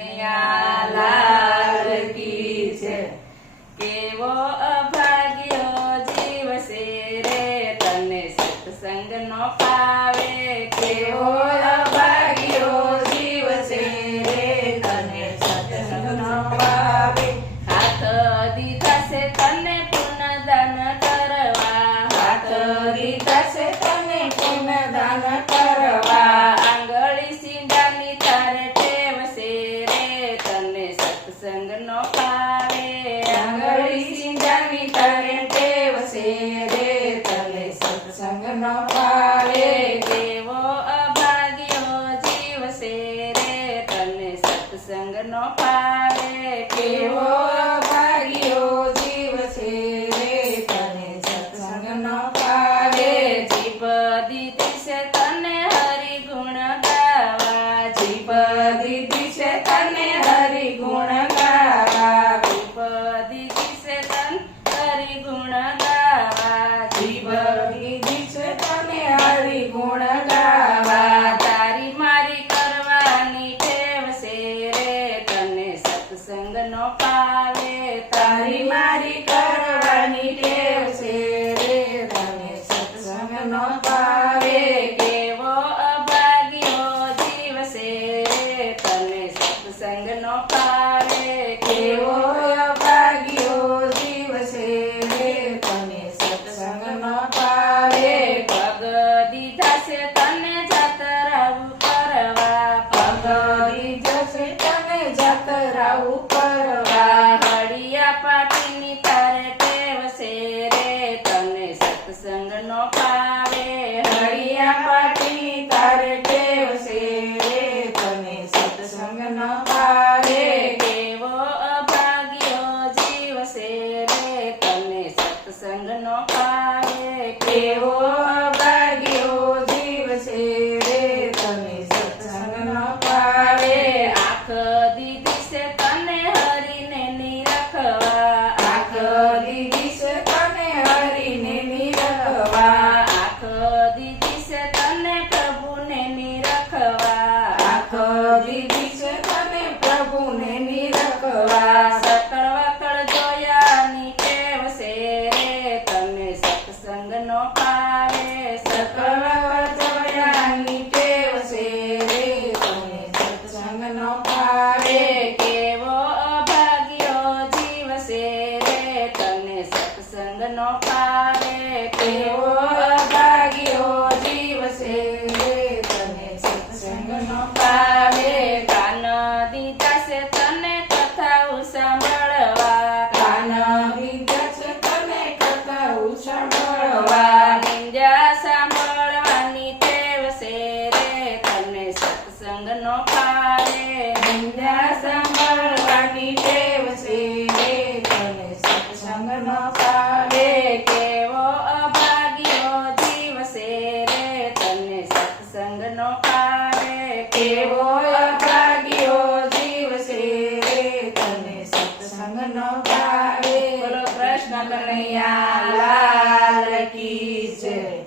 લાલ કી છે કેવો અભાગ્યો જીવ છે રે તને સત્સંગ નો પાવે કેવો અભાગ્યો જીવ છે રે તને સત્સંગ નો પાવે હાથ દીધા છે તને પુણ્યદાન કરવા હાથ દીધા છે તને પુણ્યદાન કરવા આંગળી સીંડાની તારે ટેવ છે રે તને સત્સંગ નો પાવે આંગળી સીંડાની તારે ટેવ છે રે તને સત્સંગ નો પાવે કેવો અભાગ્યો જીવ છે રે તને સત્સંગ નો પાવે કેવો અભાગ્યો જીવ છે રે તને સત્સંગ નો પાવે જીભ દીધી છે તને હરિ ગુણ ગાવા જીભ દીધી છે તને હરિ ગુણ ગાવા જીભ દીધી છે તને હરિ ગુણ ગાવા જીભ દીધી છે તને હરિ ગુણ ગાવા તારી મારી કરવાની ટેવ છે રે તને સત્સંગ નો પાવે તારી મારી કરવાની ટેવ છે રે તને સત્સંગ નો પાવે કેવો અભાગ્યો જીવ છે રે તને સત્સંગ નો પાવે કેવો અભાગ્યો જીવ છે રે તને સત્સંગ નો પાવે પગ દીધા છે તને જાતરાવું કરવા પગ દીધા છે તને જાતરાવું કરવા હળિયા પાટીની તારે ટેવ છે રે તને સત્સંગ નો પાવે હળિયા પાટીની તારે ટેવ છે રે તને સત્સંગ નો પાવે કેવો અભાગ્યો જીવ છે રે તને સત્સંગ નો પાવે કેવો અભાગ્યો જીવ છે રે તને સત્સંગ નો પાવે આંખ દીધી છે તને હરીને નિરખવા આંખ દીધી છે તને હરીને નિરખવા આંખ દીધી છે તને પ્રભુને નિરખવા આંખ દીધી છે તને પ્રભુને નિરખવા સકળ વકળ જોયાની ટેવ છે રે તને સત્સંગ નો પાવે સકળ વકળ જોયાની ટેવ છે રે તને સત્સંગ નો પાવે કેવો અભાગ્યો જીવ છે રે તને સત્સંગ નો પાવે કેવો અભાગ્યો જીવ છે રે તને સત્સંગ નો પાવે કાન દીધા છે